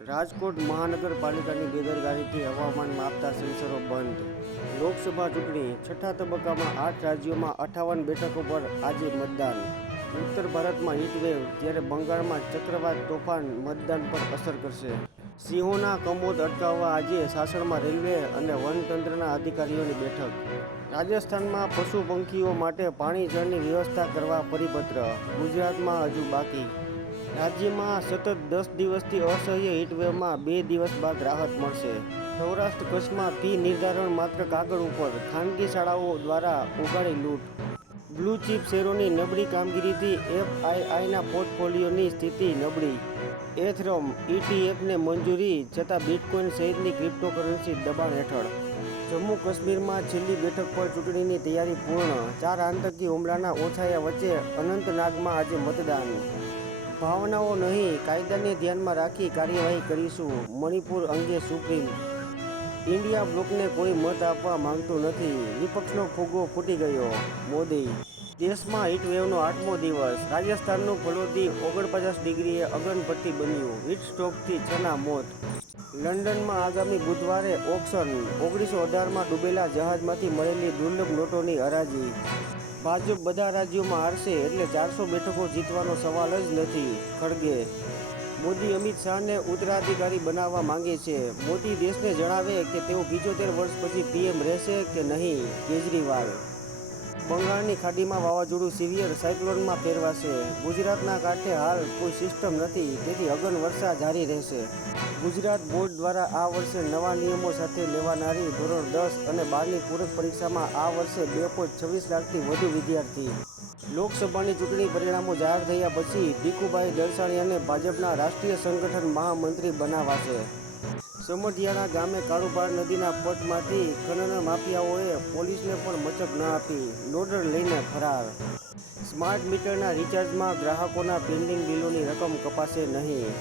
રાજકોટ મહાનગરપાલિકાની બેદરકારીથી હવામાન માપતા સેન્સરો બંધ. લોકસભા ચૂંટણી છઠ્ઠા તબક્કામાં 8 રાજ્યોમાં 58 બેઠકો પર આજે મતદાન. ઉત્તર ભારતમાં હીટવેવ, જ્યારે બંગાળમાં ચક્રવાત તોફાન મતદાન પર અસર કરશે. સિંહોના કમોદ અટકાવવા આજે સાસણમાં રેલવે અને વનતંત્રના અધિકારીઓની બેઠક. રાજસ્થાનમાં પશુ પંખીઓ માટે પાણી જળની વ્યવસ્થા કરવા પરિપત્ર. ગુજરાતમાં હજુ બાકી. રાજ્યમાં સતત 10 દિવસથી અસહ્ય હીટવેવમાં 2 દિવસ બાદ રાહત મળશે. સૌરાષ્ટ્ર કચ્છમાં ફી નિર્ધારણ માત્ર કાગળ ઉપર, ખાનગી શાળાઓ દ્વારા ઉઘાડી લૂંટ. બ્લુ ચીપ શેરોની નબળી કામગીરીથી એફઆઈઆઈના પોર્ટફોલિયોની સ્થિતિ નબળી. એથરમ ઇટીએફને મંજૂરી છતાં બિટકોઇન સહિતની ક્રિપ્ટોકરન્સી દબાણ હેઠળ. જમ્મુ કાશ્મીરમાં છેલ્લી બેઠક પર ચૂંટણીની તૈયારી પૂર્ણ. 4 આતંકી હુમલાના ઓછાયા વચ્ચે અનંતનાગમાં આજે મતદાન. ભાવનાઓ નહીં, કાયદાને ધ્યાનમાં રાખી કાર્યવાહી કરીશું. મણિપુર અંગે સુપ્રીમ. ઇન્ડિયા બ્લોકને કોઈ મત આપવા માંગતું નથી. વિપક્ષનો ફુગ્ગો ફૂટી ગયો. મોદી. દેશમાં હીટવેવનો 8મો દિવસ. રાજસ્થાનનું ફલોદી 49 ડિગ્રીએ અગનભઠ્ઠી બન્યું. હીટસ્ટ્રોકથી 6ના મોત. લંડનમાં આગામી બુધવારે ઓક્શન. 1918માં ડૂબેલા જહાજમાંથી મળેલી દુર્લભ નોટોની હરાજી. ભાજપ બધા રાજ્યોમાં હારશે એટલે 400 બેઠકો જીતવાનો સવાલ જ નથી. ખડગે. મોદી અમિત શાહને ઉત્તરાધિકારી બનાવવા માંગે છે. મોદી દેશને જણાવે કે તેઓ 75 વર્ષ પછી પીએમ રહેશે કે નહીં. કેજરીવાલ. બંગાળની ખાડીમાં વાવાઝોડું સિવિયર સાયક્લોનમાં ફેરવાશે. ગુજરાતના કાંઠે હાલ કોઈ સિસ્ટમ નથી, તેથી અગન વર્ષા જારી રહેશે. ગુજરાત બોર્ડ દ્વારા આ વર્ષે નવા નિયમો સાથે લેવાનારી ધોરણ 10 અને 12ની પૂરક પરીક્ષામાં આ વર્ષે 2.26 લાખથી વધુ વિદ્યાર્થી. લોકસભાની ચૂંટણી પરિણામો જાહેર થયા પછી ભીખુભાઈ દલસાણિયાને ભાજપના રાષ્ટ્રીય સંગઠન મહામંત્રી બનાવાશે. સમઢિયાળા ગામે કાળુભાર નદીના પટમાંથી ખનન માફિયાઓએ પોલીસને પણ મચક ન આપી. લોડર લઈને ફરાર. સ્માર્ટ મીટરના રિચાર્જમાં ગ્રાહકોના પેન્ડિંગ બિલોની રકમ કપાશે નહીં.